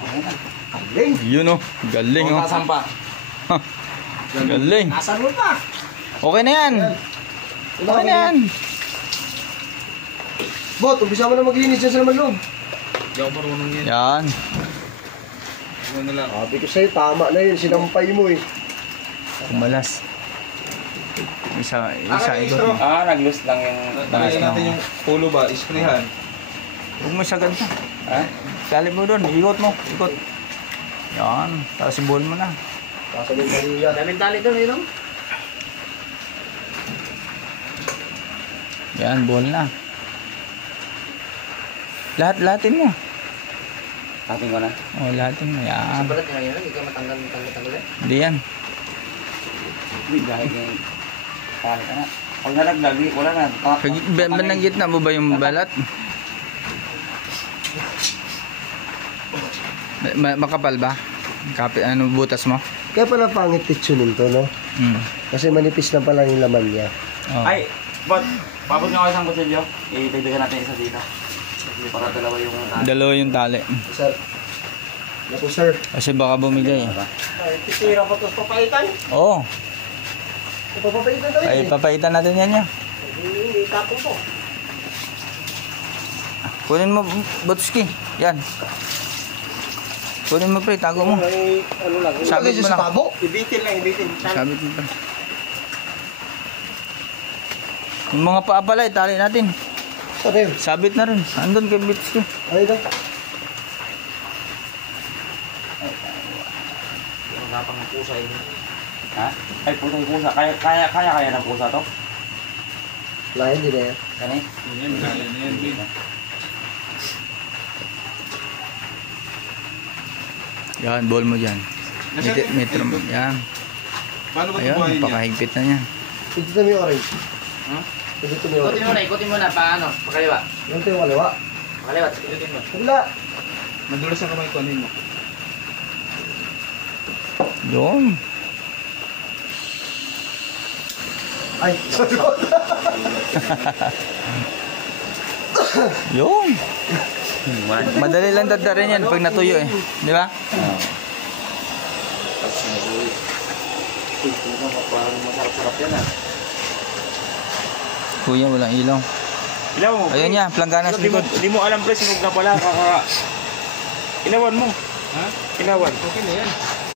Galing. Yun oh. Galing oh. Sampa. Galing. Nasaan mo pa? Okay na yan. Okay na yan. Bot, umpisa mo na maglinis dyan sa naman loob. Hindi ako marunong yan. Yan. Ano lang. Sabi ko sa'yo, tama na yun. Sinampay mo eh. Kumalas. Isa ikot mo. Nag-loose lang yung... Lagyan natin yung pulo ba? Isprayhan. Huwag mo sagad na. Galit mo doon. Ikot mo. Ikot. Yan. Tapos ibol mo na. Kasabi mali yan. Daming tali doon, yun. Yan, ball na. Lahatin mo. Ating ko na. Oh, lahatin mo. Yan. Balat nila yun, hindi ka matanggal eh. Hindi yan. Uy, dahil yung... Kahit na. Pag nalaglag, wala na. Bandang gitna mo ba yung balat? Makapal ba? Ano butas mo? Kaya pala pangit titsunin to, no? Kasi manipis na pala yung laman niya. Oh. Ay, but, pabot nga ako isang kutsilyo. Idagdagan natin isa dito. Kasi para dalawa yung... Dalawa yung tali. Sir. Naku, sir. Kasi baka bumigay. Ay, titira pa ito. Papaitan? Oo. Papapaitan tayo. Ay, papaitan natin yan niya. Hindi, tapon po. Kunin mo, Botski. Yan. Kunin mo pre, tago mo. Ay, ano lang. Sabit mo lang. Ibitin lang, ibitin. Sabit mo pre. Yung mga paa pala, itali natin. Sabi. Sabit na rin. Andun kay Botski. Ay, ito. Wala pang pusa yun. Ha? Ay, pusa. Kaya ng pusa to? Layan din na yan. Kani? Yan. Yan, ball mo dyan. Metro mo. Yan. Ayun, napakahigpit na yan. Ito na yung orange. Ito na yung orange. Ikutin mo na, paano? Pakaliwa. Ito yung kaliwa. Pakaliwa, ikutin mo. Wala. Madulas ang kamay ko, ano mo? Yun. Ay, sorry. Yun. Madali lang dadarin yan pag natuyo eh. Di ba? Parang masarap-sarap yan ah. Kuya, walang ilaw. Ilaw mo. Ayun niya, planggana sa likod. Hindi mo alam pre, sinog na pala. Ilawan mo. Ha? Ilawan. Okay na yan.